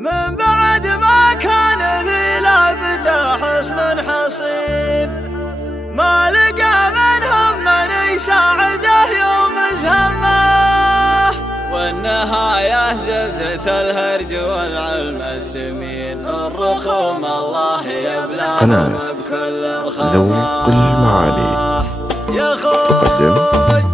من بعد ما كان في لعبته حصن حصين، ما لقى منهم من يساعده يوم زهمه، والنهاية زبدة الهرج والعلم الثمين. الرخوم الله يبلاهم بكل رخامة. ذوق المعالي يا تقدم